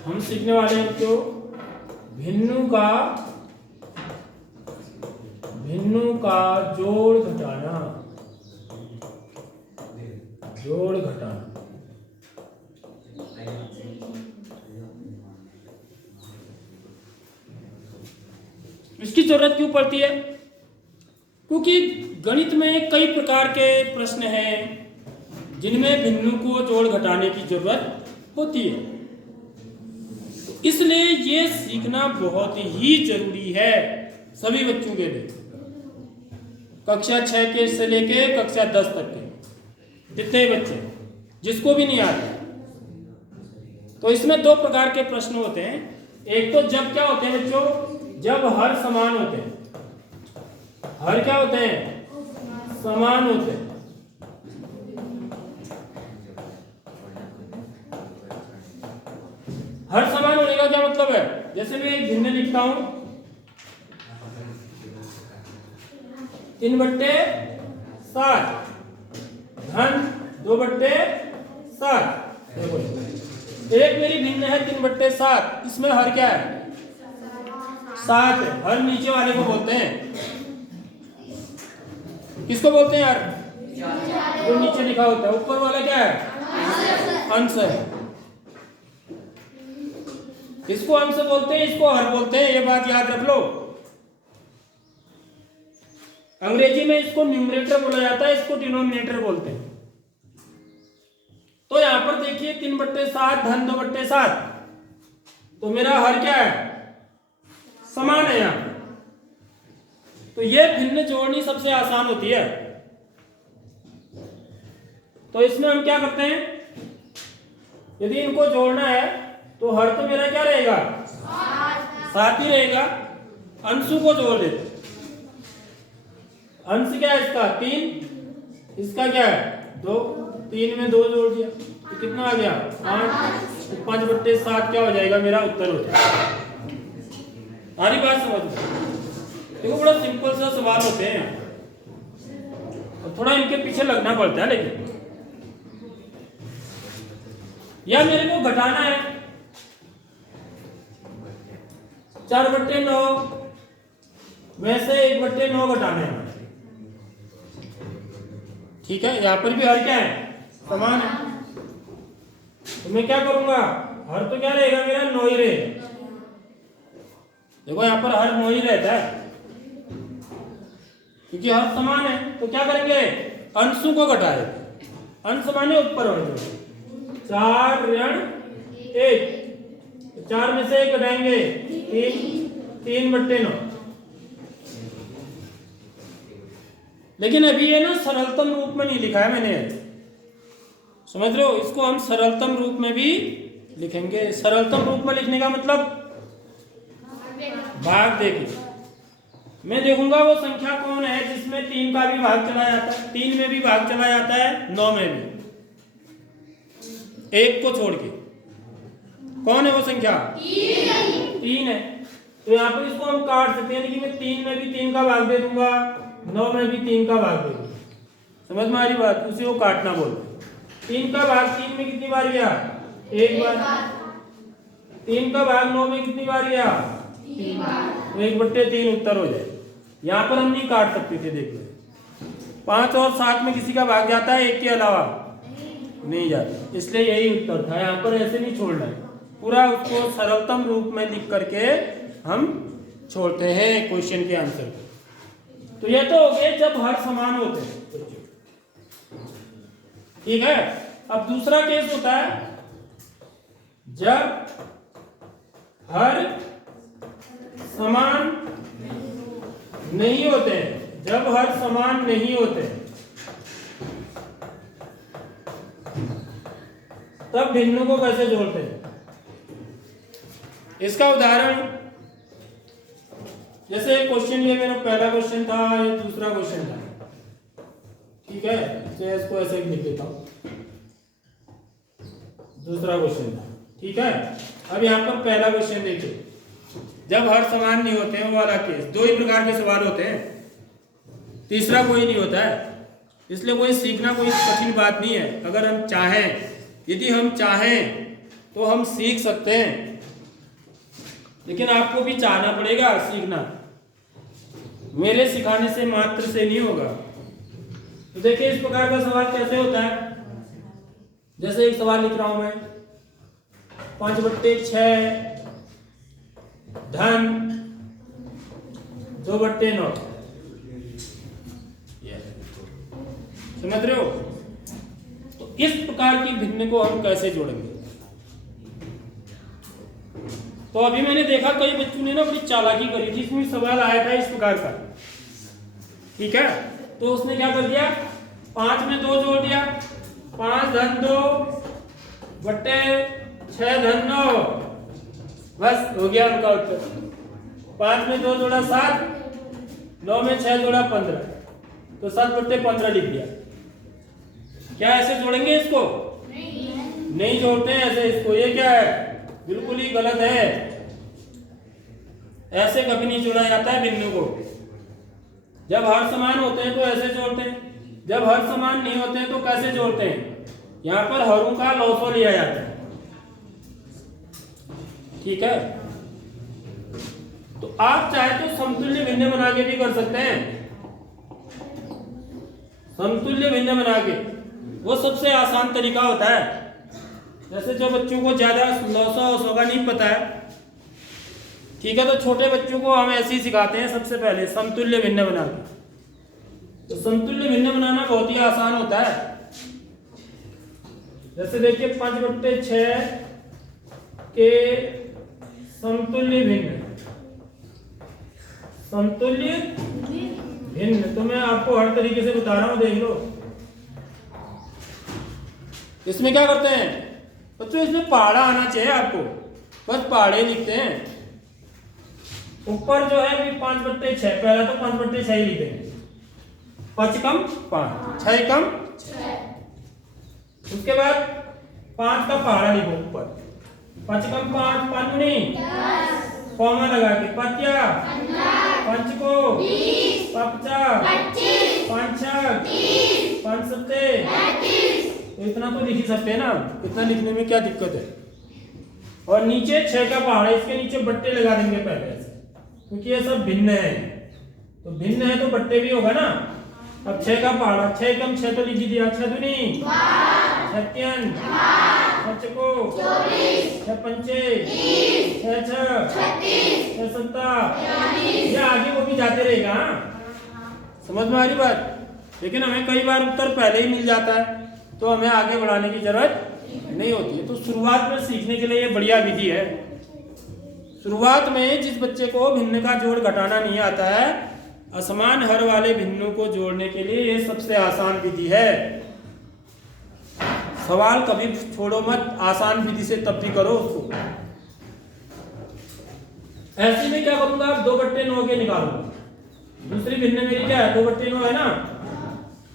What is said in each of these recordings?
हम सीखने वाले हैं बच्चों भिन्नु का जोड़ घटाना। इसकी जरूरत क्यों पड़ती है? क्योंकि गणित में कई प्रकार के प्रश्न हैं जिनमें भिन्नु को जोड़ घटाने की जरूरत होती है, तो इसलिए ये सीखना बहुत ही जरूरी है सभी बच्चों के लिए। कक्षा 6 के से लेके कक्षा 10 तक के जितने बच्चे, जिसको भी नहीं आता, तो इसमें दो प्रकार के प्रश्न होते हैं। एक तो जब क्या होते हैं बच्चों, जब हर समान होते हैं। हर क्या होते हैं? समान होते हैं। हर समान होने का क्या मतलब है? जैसे मैं एक भिन्न लिखता हूं 3/7 धन 2/7। एक मेरी भिन्न है 3/7, इसमें हर क्या है? 7 है। हर नीचे वाले को बोलते हैं, किसको बोलते हैं? हर जो नीचे लिखा होता है। ऊपर वाला क्या है? अंश है। इसको अंश बोलते हैं, इसको हर बोलते हैं, ये बात याद रख लो। अंग्रेजी में इसको न्यूमरेटर बोला जाता है, इसको डिनोमिनेटर बोलते हैं। तो यहां पर देखिए 3/7 धन 2/7, तो मेरा हर क्या है? समान है यहां। तो ये भिन्न जोड़नी सबसे आसान होती है। तो इसमें हम क्या करते हैं, यदि इनको जोड़ना है तो हर तो मेरा क्या रहेगा? 7 ही रहेगा। अंशों को जोड़ देते। अंश क्या है इसका? 3, इसका क्या है? 2। 3 में 2 जोड़ दिया तो कितना आ गया? 5। 5/7 क्या हो जाएगा? मेरा उत्तर हो जाएगा। सारी बात समझ लो। देखो बड़ा सिंपल सा सवाल होते हैं और थोड़ा इनके पीछे लगना पड़ता है। लेकिन या मेरे को घटाना है 4/9 में से 1/9 घटाना है। ठीक है, यहां पर भी हर क्या है? समान है। तो मैं क्या करूंगा? हर तो क्या रहेगा मेरा? 9 ही रहेगा। देखो यहां पर हर 9 ही रहता है क्योंकि हर समान है। तो क्या करेंगे? अंशों को घटा देते। अंश माने ऊपर वाले। 4 ऋण 1, 4 में से 1 घटाएंगे 3/9। लेकिन अभी ये ना सरलतम रूप में नहीं लिखा है मैंने, समझ रहे हो? इसको हम सरलतम रूप में भी लिखेंगे। सरलतम रूप में लिखने का मतलब भाग देखिए, मैं देखूंगा वो संख्या कौन है जिसमें 3 का भी भाग चला जाता है, 3 में भी भाग चला जाता है, 9 में भी, 1 को छोड़ के। कौन है वो संख्या? 3 है। तो यहाँ पर इसको हम काट सकते हैं, लेकिन मैं 3 में भी 3 का भाग दे दूंगा, 9 में भी 3 का भाग दे दूंगा। समझ में आ रही बात? उसी को काटना बोलते हैं। 3 का भाग 3 में कितनी बार गया? 1 बार। 3 का भाग 9 में कितनी बार गया? 3 बार। तो 1/3 उत्तर हो जाए। यहाँ पर हम नहीं काट सकते थे। देख लो 5 और 7 में किसी का भाग जाता है 1 के अलावा? नहीं जाता। इसलिए यही उत्तर था। यहाँ पर ऐसे नहीं छोड़ना है, पूरा उसको सरलतम रूप में लिख करके हम छोड़ते हैं क्वेश्चन के आंसर को। तो ये तो हो गए जब हर समान होते हैं। ठीक है। अब दूसरा केस होता है जब हर समान नहीं होते। जब हर समान नहीं होते तब भिन्नों को कैसे जोड़ते हैं? इसका उदाहरण जैसे क्वेश्चन, ये मेरा पहला क्वेश्चन था, ये दूसरा क्वेश्चन था। ठीक है, तो इसको ऐसे लिख देता हूं, दूसरा क्वेश्चन था। ठीक है। अब यहाँ पर पहला क्वेश्चन देखिए, जब हर समान नहीं होते हैं वो वाला केस। 2 ही प्रकार के सवाल होते हैं, तीसरा कोई नहीं होता है। इसलिए कोई सीखना कोई कठिन बात नहीं है। अगर हम चाहें, यदि हम चाहें तो तो हम सीख सकते हैं, लेकिन आपको भी चाहना पड़ेगा सीखना। मेरे सिखाने से मात्र से नहीं होगा। तो देखिए इस प्रकार का सवाल कैसे होता है। जैसे एक सवाल लिख रहा हूं मैं, 5/6 धन 2/9, समझ रहे हो। तो इस प्रकार की भिन्न को हम कैसे जोड़ेंगे। तो अभी मैंने देखा कई बच्चों ने ना बड़ी चालाकी करी थी, इसमें सवाल आया था इस प्रकार का, ठीक है। तो उसने क्या कर दिया, 5 में 2 जोड़ दिया, 5 धन 2 बट्टे 6 धन 9, बस हो गया उनका उत्तर। 5 में 2 जोड़ा 7, 9 में 6 जोड़ा 15, तो 7/15 लिख दिया। क्या ऐसे जोड़ेंगे इसको? नहीं जोड़ते हैं ऐसे इसको, ये क्या है, बिल्कुल ही गलत है। ऐसे कभी नहीं जोड़ा जाता है भिन्न को। जब हर समान होते हैं तो ऐसे जोड़ते हैं, जब हर समान नहीं होते हैं तो कैसे जोड़ते हैं, यहां पर हरों का लौसो लिया जाता है, ठीक है। तो आप चाहे तो समतुल्य भिन्न बना के भी कर सकते हैं, समतुल्य भिन्न बना के, वो सबसे आसान तरीका होता है। जैसे जो बच्चों को ज्यादा लौसो का नहीं पता है, ठीक है, तो छोटे बच्चों को हम ऐसे ही सिखाते हैं सबसे पहले समतुल्य भिन्न बना के। तो समतुल्य भिन्न बनाना बहुत ही आसान होता है। जैसे देखिए 5/6 के समतुल्य भिन्न, समतुल्य भिन्न, तो मैं आपको हर तरीके से बता रहा हूं, देख लो। इसमें क्या करते हैं बच्चों, इसमें पहाड़ा आना चाहिए आपको, बस पहाड़े लिखते हैं। ऊपर जो है 5/6, पहला तो 5/6 ही लिखते हैं, 5 कम 5, 6 कम 6, उसके बाद 5 का पहाड़ा लिखो ऊपर, 5 कम 5 5 नहीं, कॉमा लगा के, पत्या 5 को 50, 5 6 5 7, तो इतना तो लिख ही सकते हैं ना, इतना लिखने में क्या दिक्कत है। और नीचे 6 का पहाड़ा, इसके नीचे बट्टे लगा देंगे पहले ऐसे, क्योंकि ये सब भिन्न है, तो भिन्न है तो बट्टे भी होगा ना। अब 6 का पहाड़ा, 6 कम 6 तो लिख दिया, 6 दूनी 6 6 को 6 पंचे 6 6 7, ये आगे वो भी जाते रहेगा, समझ में आ रही बात। लेकिन हमें कई बार उत्तर पहले ही मिल जाता है, तो हमें आगे बढ़ाने की जरूरत नहीं होती है। तो शुरुआत में सीखने के लिए ये बढ़िया विधि है। शुरुआत में जिस बच्चे को भिन्न का जोड़ घटाना नहीं आता है, असमान हर वाले भिन्नों को जोड़ने के लिए ये सबसे आसान विधि है। सवाल कभी छोड़ो मत, आसान विधि से तब भी करो उसको। ऐसे में क्या करूंगा, 2/9 के निकालूंगा। दूसरी भिन्न मेरी क्या है, 2/9 है ना,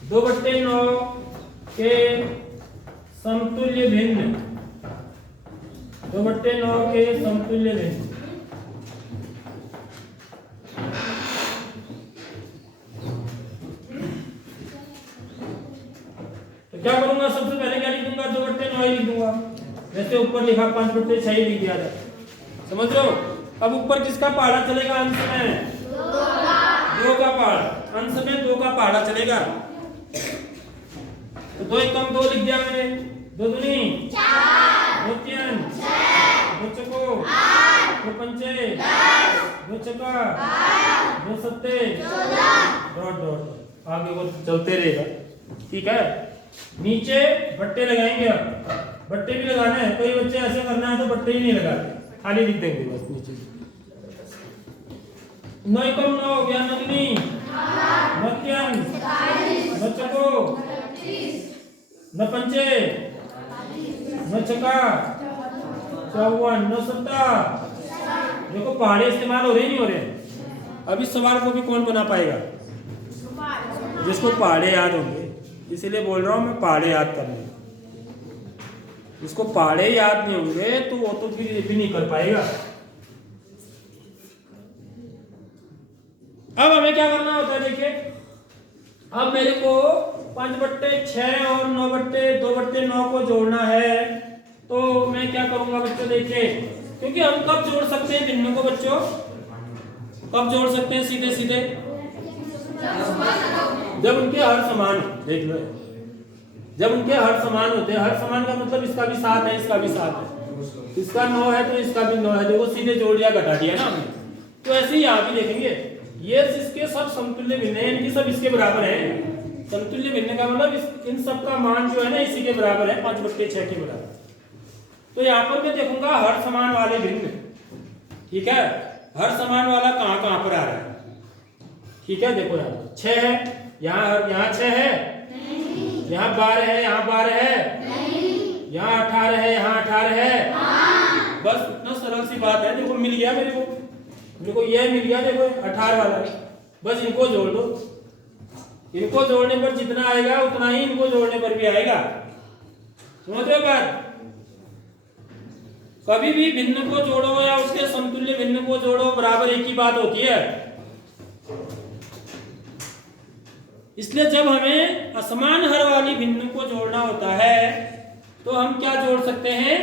2/9 के समतुल्य भिन्न, 2/9 के समतुल्य भिन्न। तो क्या करूंगा, सबसे पहले क्या लिख दूंगा, 2/9 ही लिख दूंगा। जैसे ऊपर लिखा 5/6 ही लिख दिया जाए, समझ रहे हो। अब ऊपर किसका पहाड़ा चलेगा, अंश में 2 का पहाड़ा, अंश में 2 का पहाड़ा चलेगा। तो 2 कम 2 लिख दिया मैंने, 2 दूनी 4, 2 3 6, 2 चको 8, 2 पंचे 10, 2 चका 2 सत्ते 14, डॉट डॉट आगे वो चलते रहेगा, ठीक है। नीचे बट्टे लगाएंगे, अब बट्टे भी लगाना है। कई बच्चे ऐसे करना है तो बट्टे ही नहीं लगाते, खाली लिख देंगे बस नीचे। 9 कम 9 हो गया, 9 दूनी 9 9 चको 9 पंचे 9 छक्का 54, 9 सत्ता। देखो पहाड़े इस्तेमाल हो रहे नहीं हो रहे। अब इस सवाल को भी कौन बना पाएगा, जिसको पहाड़े याद होंगे। इसीलिए बोल रहा हूं मैं, पहाड़े याद करने। जिसको पहाड़े याद नहीं होंगे तो वो तो फिर भी नहीं कर पाएगा। अब हमें क्या करना होता है, देखिए अब मेरे को 5/6 और 9/2/9 को जोड़ना है। तो मैं क्या करूंगा बच्चों, देखिए, क्योंकि हम कब जोड़ सकते हैं भिन्न को बच्चों, कब जोड़ सकते हैं सीधे सीधे, जब उनके हर समान हो। देख लो, जब उनके हर समान होते हैं, हर समान का मतलब इसका भी 7 है, इसका भी 7 है, इसका 9 है तो इसका भी 9 है। देखो सीधे जोड़ दिया, घटा दिया ना हमने। तो ऐसे ही यहाँ भी देखेंगे, ये इसके सब समतुल्य भिन्न है, इनकी सब इसके बराबर है। समतुल्य भिन्न का मतलब इन सब का मान जो है ना इसी के बराबर है, 5/6 के बराबर। तो यहाँ पर मैं देखूंगा हर समान वाले भिन्न, ठीक है, हर समान वाला कहाँ कहाँ पर आ रहा है, ठीक है। देखो यहाँ 6 है, यहाँ 6 है, यहाँ 12 है, यहाँ 12 है, यहाँ 18 है, यहाँ 18 है। बस इतना सरल सी बात है। देखो मिल गया मेरे को ये मिल गया, देखो 18 वाला, बस इनको जोड़ दो। इनको जोड़ने पर जितना आएगा उतना ही इनको जोड़ने पर भी आएगा। समझ रहे हो बात? कभी भी भिन्न को जोड़ो या उसके समतुल्य भिन्न को जोड़ो, बराबर एक ही बात होती है। इसलिए जब हमें असमान हर वाली भिन्न को जोड़ना होता है तो हम क्या जोड़ सकते हैं,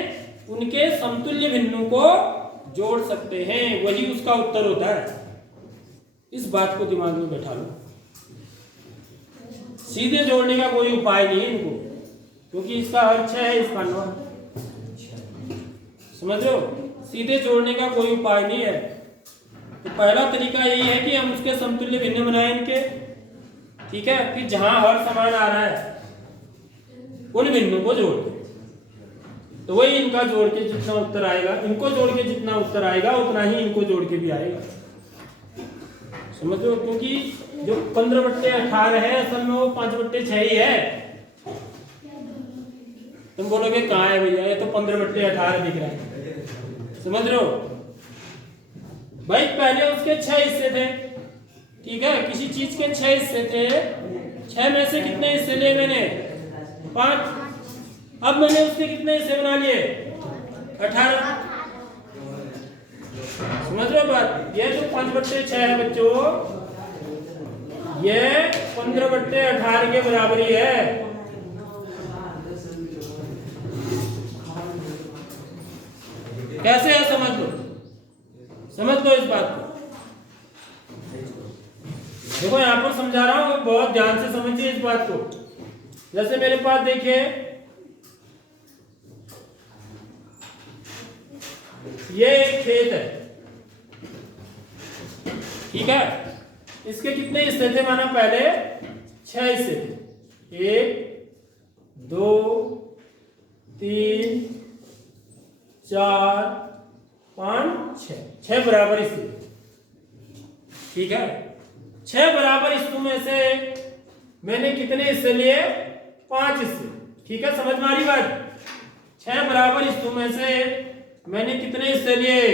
उनके समतुल्य भिन्नों को जोड़ सकते हैं, वही उसका उत्तर होता है। इस बात को दिमाग में बैठा लो। सीधे जोड़ने का कोई उपाय नहीं है इनको, क्योंकि इसका हर 6 है, इसका 9 है। समझ रहे हो? सीधे जोड़ने का कोई उपाय नहीं है। तो पहला तरीका यही है कि हम उसके समतुल्य भिन्न बनाएं इनके, ठीक है। फिर जहां हर समान आ रहा है उन भिन्नों को जोड़ दो, तो वही इनका जोड़ के जितना उत्तर आएगा, इनको जोड़ के जितना उत्तर आएगा उतना ही इनको जोड़ के भी आएगा। समझ लो, क्योंकि जो 15/18 है असल में वो 5/6 ही है। तुम बोलोगे कहाँ है भैया, ये तो 15/18 दिख रहा है। समझ रहे हो भाई? पहले उसके 6 हिस्से थे, ठीक है, किसी चीज के 6 हिस्से थे। 6 में से कितने हिस्से लिए मैंने? 5। अब मैंने उसके कितने हिस्से बना लिए? 18। समझ रहे हो बात? ये जो 5/6 है बच्चों, ये 15/18 के बराबर ही है। कैसे है? समझ लो, समझ लो इस बात को। देखो यहाँ पर समझा रहा हूं, बहुत ध्यान से समझिए इस बात को। जैसे मेरे पास देखिए ये एक खेत है, ठीक है। इसके कितने हिस्से थे माना? पहले 6 हिस्से थे। 1 2 3 4 5 6 बराबर हिस्से, ठीक है। 6 बराबर हिस्सों में से मैंने कितने हिस्से लिए? 5 हिस्से, ठीक है। समझ में आ रही बात? 6 बराबर हिस्सों में से मैंने कितने हिस्से लिए?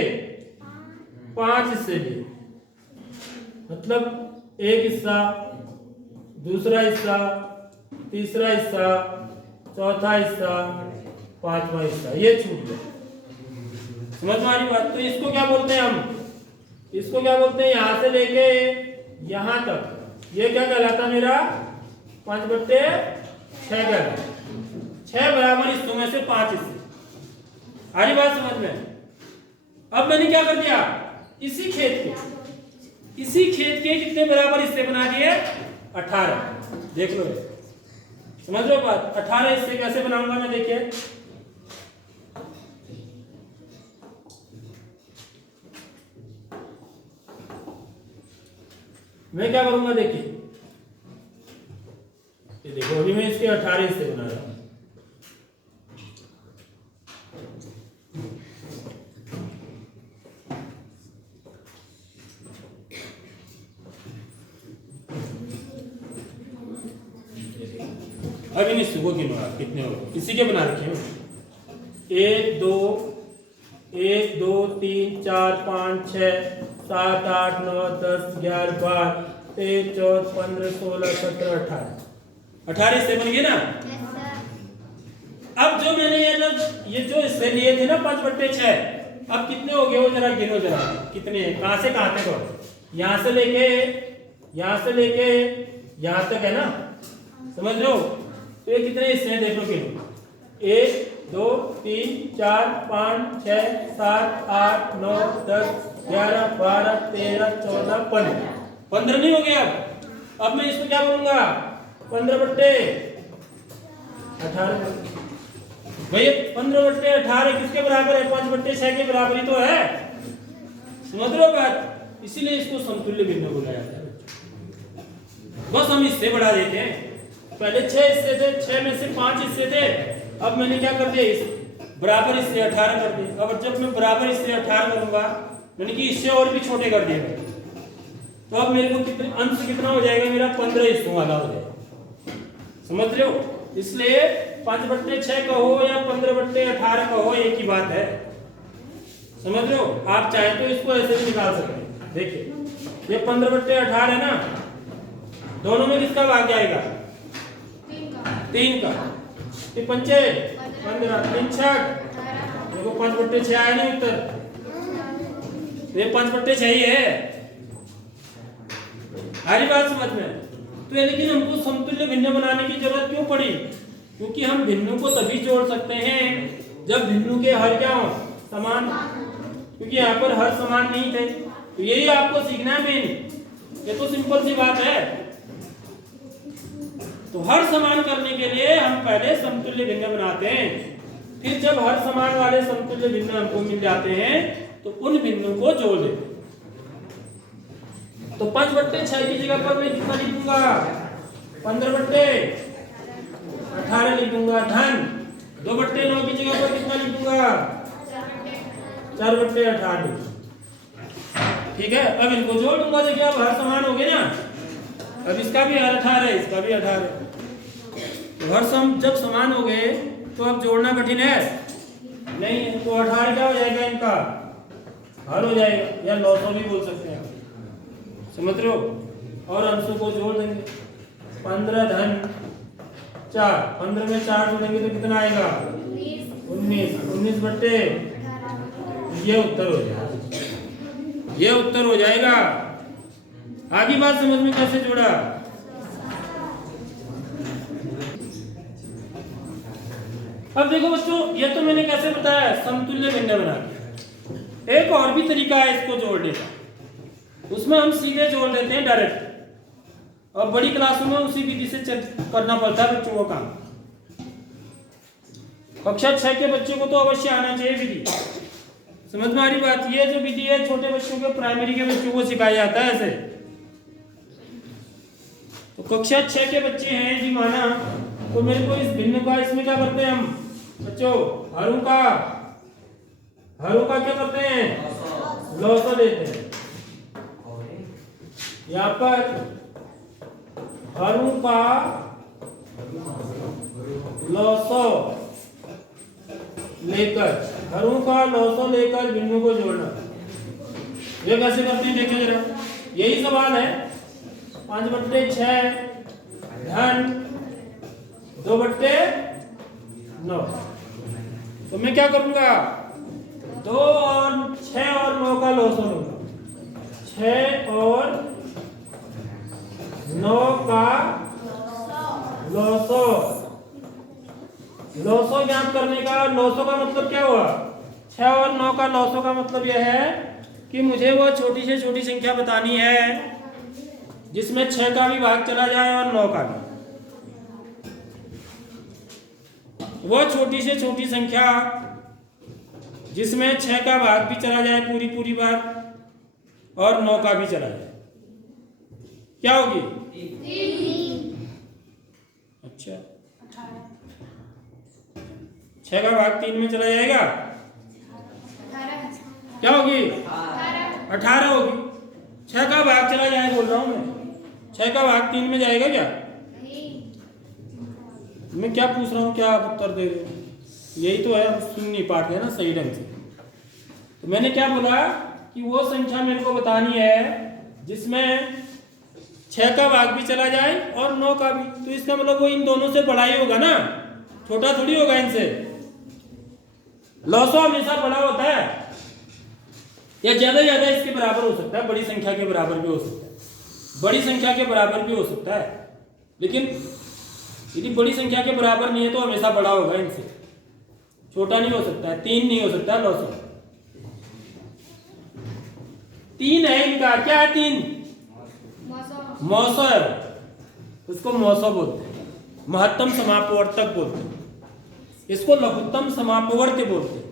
5 हिस्से लिए। मतलब एक हिस्सा, दूसरा हिस्सा, तीसरा हिस्सा, चौथा हिस्सा, 5वां हिस्सा, ये छूट गया। समझ में आ रही बात? तो इसको क्या बोलते हैं हम? इसको क्या बोलते हैं? यहां से लेके यहां तक ये क्या कहलाता मेरा? 5/6 कहलाता। 6 बराबर हिस्सों में से 5 हिस्से। आ रही बात समझ में? अब मैंने क्या कर दिया? इसी खेत के कितने बराबर हिस्से बना दिए? 18। देख लो, समझ लो बात? 18 हिस्से कैसे बनाऊंगा मैं? देखिए, मैं क्या करूंगा? देखिए, ये देखो, अभी मैं इसके 18 हिस्से बना रहा हूं। अब इन हिस्सों को गिनो आप, कितने हो? इसी के बना रखे हैं। 1 2 3 4 5 6 7 8 9 10 11 12 13 14 15 16 17 18 हिस्से बन गए ना? अब जो मैंने ये जो हिस्से लिए थे ना 5/6, अब कितने हो गए वो जरा गिनो जरा, कितने? कहां से कहां तक हो? यहां से लेके यहां तक है ना? समझ लो? तो ये कितने हिस्से हैं? देखो गिनो। 1 2 3 4 5 6 7 8 9 10 11 12 13 14 15 15 नहीं हो गया। अब मैं इसको क्या बोलूंगा 15/18 भैया 15/18 किसके बराबर है 5/6 के बराबर ही तो है। समझ रहे हो बात। इसीलिए इसको समतुल्य भिन्न बोला जाता है। बस हम इससे बढ़ा देते हैं। पहले 6 हिस्से थे 6 में से 5 हिस्से थे। अब मैंने क्या कर दिया इस बराबर इससे 18 कर दिए। अब जब मैं बराबर इससे 18 करूंगा मैंने कि इससे और भी छोटे कर दिए तो अब मेरे को कितने अंश कितना हो जाएगा मेरा 15 हिस्सों वाला हो जाएगा। समझ रहे हो। इसलिए 5/6 कहो या 15/18 कहो एक ही बात है। समझ रहे हो। आप चाहे तो इसको ऐसे भी निकाल सकते हैं। देखिए ये 15/18 है ना। दोनों में किसका भाग जाएगा 3 का। ये 5 15 3 6 देखो 5/6 आया नहीं उत्तर। ये 5/6 ही है। हरी बात समझ में। तो ये लेकिन हमको समतुल्य भिन्न बनाने की जरूरत क्यों पड़ी। क्योंकि हम भिन्नों को तभी जोड़ सकते हैं जब भिन्नों के हर क्या हो समान। क्योंकि यहाँ पर हर समान नहीं थे। तो यही आपको सीखना है मेन। ये तो सिंपल सी बात है। तो हर समान करने के लिए हम पहले समतुल्य भिन्न बनाते हैं। फिर जब हर समान वाले समतुल्य भिन्न हमको मिल जाते हैं तो उन भिन्नों को जोड़ देते हैं। तो 5/6 की जगह पर मैं कितना लिखूंगा 15/18 लिखूंगा धन। 2/9 की जगह पर कितना लिखूंगा 4/18। ठीक है। अब इनको जोड़ दूंगा। देखिए अब हर समान हो गए ना। अब इसका भी हर 18 है इसका भी 18 है। तो हर सम जब समान हो गए तो अब जोड़ना कठिन है नहीं। तो 18 क्या हो जाएगा इनका हर हो जाएगा या 900 भी बोल सकते हैं। समझ रहे हो। और अंशों को जोड़ देंगे 15 धन 4 15 में 4 जोड़ेंगे तो कितना आएगा 19 ये उत्तर हो जाएगा। ये उत्तर हो जाएगा। आगे बात समझ में कैसे जोड़ा। अब देखो बच्चों ये तो मैंने कैसे बताया समतुल्य भिन्न बना के। एक और भी तरीका है इसको जोड़ने का। उसमें हम सीधे जोड़ देते हैं डायरेक्ट। और बड़ी क्लासों में उसी विधि से करना पड़ता है बच्चों को काम। कक्षा 6 के बच्चों को तो अवश्य आना चाहिए विधि। समझ में आ रही बात। ये जो विधि है छोटे बच्चों के प्राइमरी के बच्चों को सिखाया जाता है ऐसे। तो कक्षा 6 के बच्चे हैं जी माना तो मेरे को इस भिन्न का इसमें क्या करते हैं हम बच्चों हरू का क्या करते हैं लौसा लेते हैं। यहाँ पर हरू का लौसो लेकर भिन्नों को जोड़ना। ये कैसे करते हैं देखिए जरा। यही सवाल है 5/6 धन 2/9। तो मैं क्या करूंगा 2 और 6 और 9 का लौसो लूंगा। 6 और 9 का लौसो ज्ञात करने का। लौसो का मतलब क्या हुआ 6 और 9 का लौसो का मतलब यह है कि मुझे वो छोटी से छोटी संख्या बतानी है जिसमें 6 का भी भाग चला जाए और 9 का भी। वो छोटी से छोटी संख्या जिसमें 6 का भाग भी चला जाए पूरी बार और 9 का भी चला जाए क्या होगी 3। अच्छा 6 का भाग 3 में चला जाएगा क्या होगी 18 होगी। 6 का भाग चला जाए बोल रहा हूं मैं। 6 का भाग 3 में जाएगा क्या मैं क्या पूछ रहा हूँ क्या आप उत्तर दे रहे हो। यही तो है हम सुन नहीं पाते हैं ना सही ढंग से। तो मैंने क्या बोला कि वो संख्या मेरे को बतानी है जिसमें 6 का भाग भी चला जाए और 9 का भी। तो इसका मतलब वो इन दोनों से बड़ा ही होगा ना छोटा थोड़ी होगा इनसे। लौसो हमेशा बड़ा होता है या ज्यादा इसके बराबर हो सकता है। बड़ी संख्या के बराबर भी हो सकता है लेकिन यदि बड़ी संख्या के बराबर नहीं है तो हमेशा बड़ा होगा इनसे। छोटा नहीं हो सकता है, 3 नहीं हो सकता है लॉसो। 3 है इनका, क्या है 3? मौसो है, उसको मौसो बोलते हैं, महत्तम समापवर्तक बोलते हैं, इसको लघुत्तम समापवर्त्य बोलते हैं।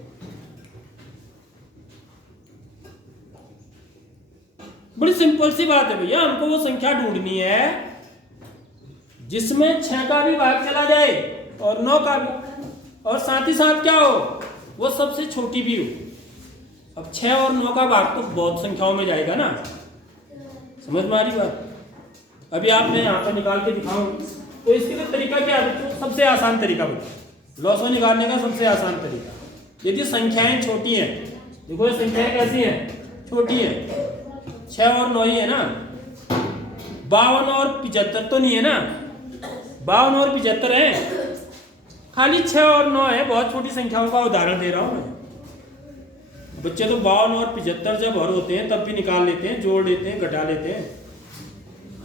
बड़ी सिंपल सी बात है भैया, हमको वो संख्या ढूंढनी है जिसमें 6 का भी भाग चला जाए और 9 का भी, और साथ ही साथ क्या हो, वो सबसे छोटी भी हो। अब 6 और 9 का भाग तो बहुत संख्याओं में जाएगा ना, समझ में आ रही बात? अभी आप मैं यहाँ पर निकाल के दिखाऊं तो इसके लिए तरीका क्या है? तो सबसे आसान तरीका बताओ, लॉसो निकालने का सबसे आसान तरीका, यदि संख्याएं छोटी हैं, देखो ये संख्याएं कैसी हैं, छोटी हैं, 6 और 9 ही है ना, 52 और 75 तो नहीं है ना, 52 और 75 है, खाली 6 और 9 है, बहुत छोटी संख्याओं का उदाहरण दे रहा हूं मैं। बच्चे तो 52 और 75 जब हर होते हैं तब भी निकाल लेते हैं, जोड़ लेते हैं, घटा लेते हैं,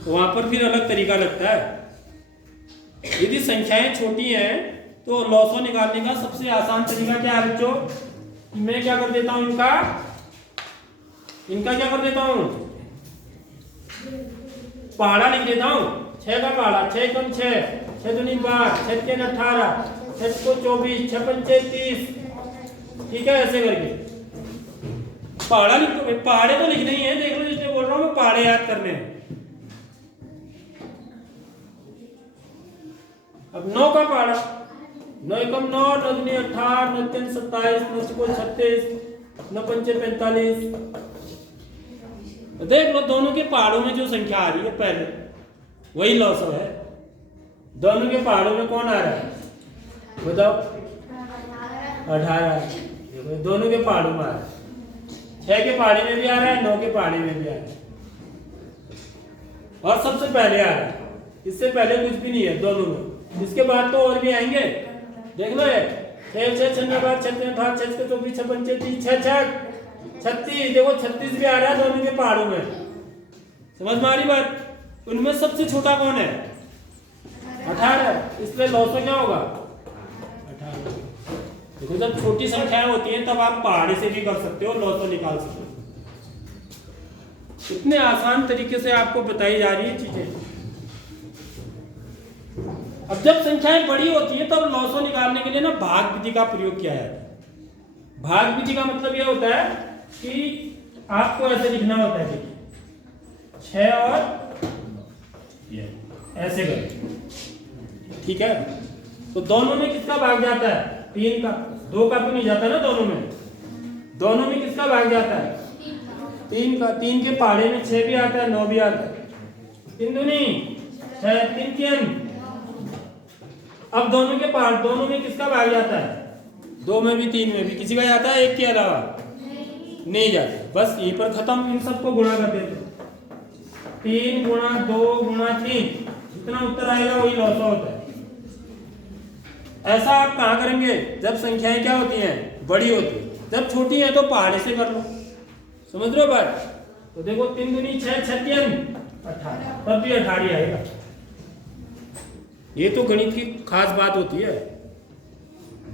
तो वहां पर फिर अलग तरीका लगता है। यदि संख्याएं छोटी हैं तो लॉसो निकालने का सबसे आसान तरीका क्या है बच्चों? मैं क्या कर देता हूं, इनका क्या कर देता हूं, पहाड़ा लिख देता हूं, 6 का पहाड़ा, 6 कम 6, 6 दूनी 12, 6 के 18, 6 को 24, 6 पंचे 30, ठीक है, ऐसे करके पहाड़ा लिख दो। पहाड़े तो लिखने ही है, देख लो जिसने बोल रहा हूं मैं, पहाड़े याद करने हैं। अब 9 का पहाड़ा, 9 कम 9, 9 दूनी 18, 9 तीन 27, 9 को 36, 9 पंचे 45। देख लो दोनों के पहाड़ों में जो संख्या आ रही है पहले वही लॉसो है। दोनों के पहाड़ों में कौन आ रहा है बताओ? 18, दोनों के पहाड़ों में आ रहा है, 6 के पहाड़े में भी आ रहा है, 9 के पहाड़े में भी आ रहा है, और सबसे पहले आ रहा है, इससे पहले कुछ भी नहीं है दोनों में। इसके बाद तो और भी आएंगे, देख लो 6 6 6 9 6 3 8 6 24 6 पंचे 30, 6 6 36, देखो 36 भी आ रहा है दोनों के पहाड़ों में। समझ में आ रही बात? उनमें सबसे छोटा कौन है? 18, इसलिए लॉसो क्या होगा? 18। देखो जब छोटी संख्याएं होती हैं तब आप पहाड़े से भी कर सकते हो, लॉसो निकाल सकते हो। इतने आसान तरीके से आपको बताई जा रही है चीजें। अब जब संख्याएं बड़ी होती है तब लॉसो निकालने के लिए ना भाग विधि का प्रयोग किया जाता है। भाग विधि का मतलब यह होता है कि आपको ऐसे लिखना होता है, देखिए 6 और ये ऐसे करें, ठीक है। तो दोनों में किसका भाग जाता है? 3 का, 2 का तो नहीं जाता ना दोनों में। दोनों में किसका भाग जाता है? 3 का। 3 के पहाड़े में 6 भी आता है, 9 भी आता है, 3 दूनी 6, 3 3। अब दोनों के पहाड़, दोनों में किसका भाग जाता है? 2 में भी 3 में भी, किसी का जाता है? एक के अलावा नहीं जाता। बस यहीं पर खत्म, इन सबको गुणा कर देते, 3 गुणा 2 गुणा 3, जितना उत्तर आएगा वही लॉसो होता है। ऐसा आप कहाँ करेंगे? जब संख्याएं क्या होती हैं? बड़ी होती है। जब छोटी है तो पहाड़े से कर लो, समझ रहे हो बात? तो देखो 3 दूनी 6, 6 3 18, तब भी 18 आएगा। ये तो गणित की खास बात होती है।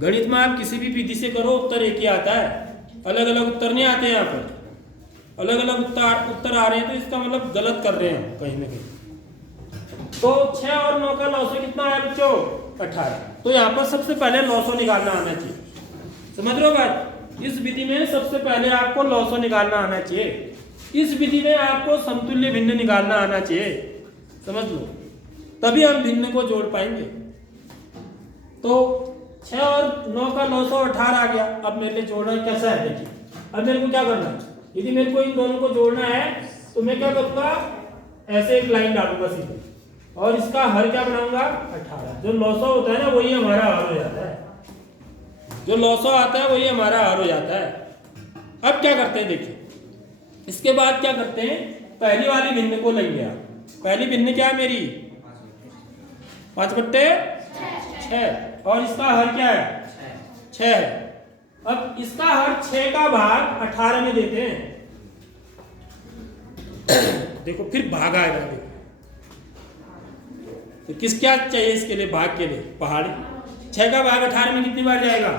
गणित में आप किसी भी विधि से करो उत्तर एक ही आता है, अलग अलग उत्तर नहीं आते। यहाँ पर अलग अलग उत्तर आ रहे हैं तो इसका मतलब गलत कर रहे हैं कहीं ना कहीं। तो 6 और 9 का लॉसो कितना है बच्चों? 18। तो यहाँ पर सबसे पहले लॉसो निकालना आना चाहिए, समझ रहे हो बात? इस विधि में सबसे पहले आपको लॉसो निकालना आना चाहिए। इस विधि में आपको समतुल्य भिन्न निकालना आना चाहिए, समझ लो, तभी हम भिन्न को जोड़ पाएंगे। तो 6 और 9 का लॉसो 18 आ गया। अब मेरे लिए जोड़ना कैसा है देखिए। अब मेरे को क्या करना है? यदि मेरे को इन दोनों को जोड़ना है तो मैं क्या करूंगा? ऐसे एक लाइन डालूंगा सीधे, और इसका हर क्या बनाऊंगा? 18। जो लॉसो होता है ना वही हमारा हर हो जाता है, जो लॉसो आता है वही हमारा हर हो जाता है। अब क्या करते हैं देखिए, इसके बाद क्या करते हैं? पहली वाली भिन्न को लेंगे आप। पहली भिन्न क्या है मेरी? 5/6, और इसका हर क्या है? 6 है। अब इसका हर 6 का भाग 18 में देते हैं। देखो फिर भाग आएगा, देखो तो किस क्या चाहिए इसके लिए? भाग के लिए पहाड़ी। 6 का भाग 18 में कितनी बार जाएगा?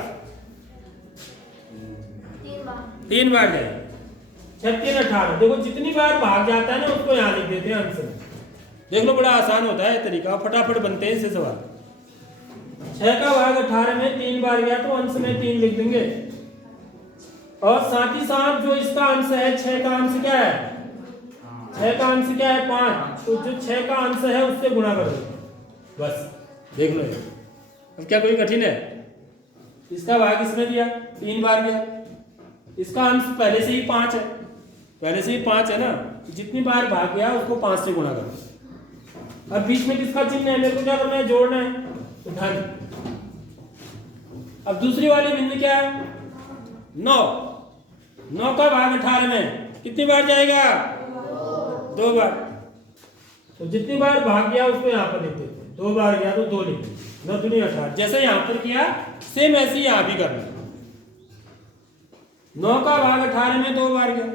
3 बार जाएगा। 6 3 18। देखो जितनी बार भाग जाता है ना उसको यहाँ लिख देते हैं अंश में। देख लो बड़ा आसान होता है तरीका, फटाफट बनते हैं इससे सवाल। 6 का भाग 18 में 3 बार गया तो अंश में 3 लिख देंगे। और साथ ही साथ जो इसका अंश है 6 का अंश क्या है, 6 का अंश क्या है 5, तो जो 6 का अंश है उससे गुणा कर दो बस। देख लो अब क्या कोई कठिन है? इसका भाग इसमें दिया 3 बार गया, इसका अंश पहले से ही 5 है, पहले से ही 5 है ना, जितनी बार भाग गया उसको 5 से गुणा करो। अब बीच में किसका चिन्ह है, मेरे को क्या करना है, जोड़ना है, तो धन। अब दूसरी वाली भिन्न क्या है 9, 9 का भाग 18 में कितनी बार जाएगा 2 बार, तो जितनी बार भाग गया उसको यहाँ पर लिख देते हैं, 2 बार गया तो 2 लिख देते, 9 दूनी 18। जैसे यहाँ पर किया सेम ऐसे ही यहाँ भी करना। 9 का भाग 18 में 2 बार गया,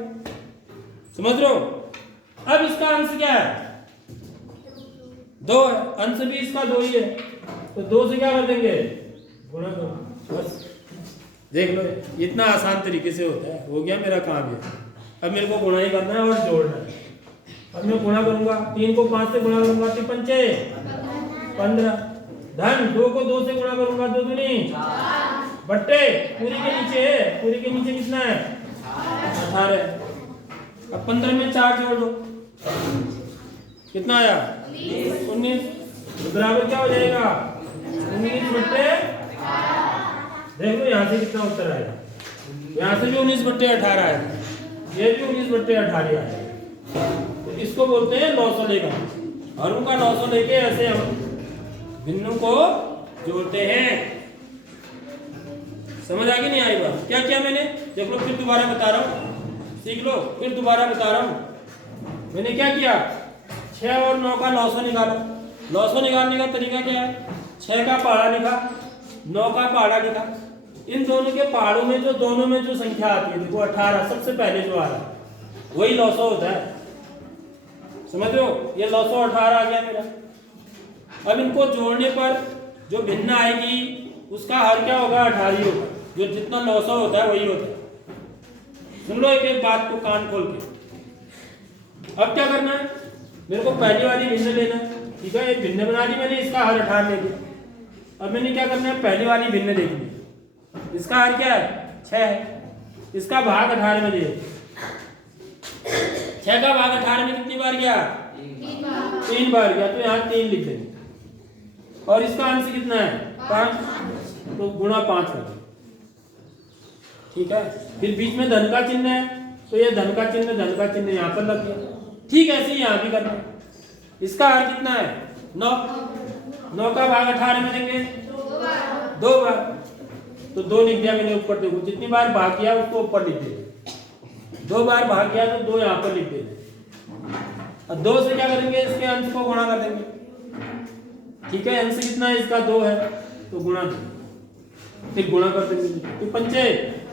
समझ रहे हो। अब इसका अंश क्या है 2 है, अंश भी इसका 2 ही है, तो 2 से क्या कर देंगे गुणा करो बस। देख लो इतना आसान तरीके से होता है, हो गया मेरा काम ये। अब मेरे को गुणा ही करना है और जोड़ना है। अब मैं गुणा करूंगा, 3 को 5 से गुणा करूंगा 3 पंचे 15, धन 2 को 2 से गुणा करूंगा 2 दूनी 4, बट्टे पूरी के नीचे है, पूरी के नीचे कितना है 18। अब 15 में 4 जोड़ दो, कितना आया 19, तो बराबर क्या हो जाएगा 19 बट्टे। देख लो यहाँ से कितना उत्तर आएगा, यहाँ से भी 19 बट्टे 18 आएगा, ये भी 19 बट्टे 18 आएगा। तो इसको बोलते हैं 900 लेकर, और उनका 900 लेके ऐसे हम भिन्नों को जोड़ते हैं। समझ आ गई नहीं आई बात? क्या किया मैंने, देख लो फिर दोबारा बता रहा हूँ, सीख लो फिर दोबारा बता रहा हूँ। मैंने क्या किया 6 और 9 का 900 निकाला। 900 निकालने का तरीका क्या है, 6 का पहाड़ा लिखा, 9 का पहाड़ा लिखा, इन दोनों के पहाड़ों में जो दोनों में जो संख्या आती है देखो 18 सबसे पहले जो आ रहा है वही 900 होता है, समझ रहे हो। ये 918 आ गया मेरा। अब इनको जोड़ने पर जो भिन्न आएगी उसका हर क्या होगा 18 ही होगा, जो जितना 900 होता है वही होता है। सुन लो एक एक बात को कान खोल के। अब क्या करना है, मेरे को पहली वाली भिन्न लेना है, ठीक है, एक भिन्न बना दी मैंने, इसका हर 18 ले लिया। अब मैंने क्या करना है, पहली वाली भिन्न देखनी, इसका हर क्या है 6 है, इसका भाग 18 में दे। 6 का भाग 18 में कितनी बार गया 3 बार गया, तो यहाँ 3 लिख देंगे। और इसका अंश कितना है 5, तो गुणा 5 कर देंगे, ठीक है। फिर बीच में धन का चिन्ह है, तो ये धन का चिन्ह यहाँ पर लग गया, ठीक है। ऐसे ही यहाँ भी करना है। इसका हर कितना है 9, 9 का भाग 18 में देंगे 2 बार, तो 2 लिख दिया मैंने ऊपर। देखो जितनी बार भाग किया उसको ऊपर लिख दे, 2 बार भाग किया तो 2 यहाँ पर लिख दे। और 2 से क्या करेंगे, इसके अंश को गुणा कर देंगे, ठीक है। अंश कितना है इसका 2 है, तो गुणा 2, फिर गुणा कर देंगे, तो पंचे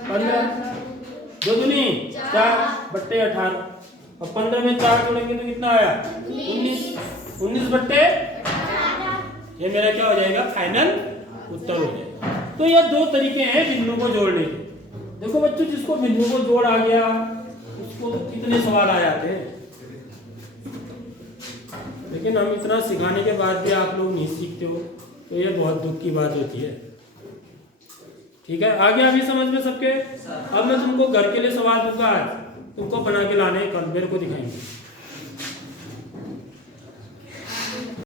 15, 2 दूनी 4 बट्टे 18, और 15 में 4 जोड़ेंगे तो कितना आया 19 बट्टे। ये मेरा क्या हो जाएगा फाइनल उत्तर हो जाएगा। तो ये 2 तरीके हैं भिन्नों को जोड़ने के। देखो बच्चों, जिसको भिन्नों को जोड़ आ गया उसको कितने सवाल आ जाते हैं, लेकिन हम इतना सिखाने के बाद भी आप लोग नहीं सीखते हो, तो ये बहुत दुख की बात होती है, ठीक है। आगे अभी समझ में सबके। अब मैं तुमको घर के लिए सवाल दूंगा, आज तुमको बना के लाने कल मेरे को दिखाएंगे।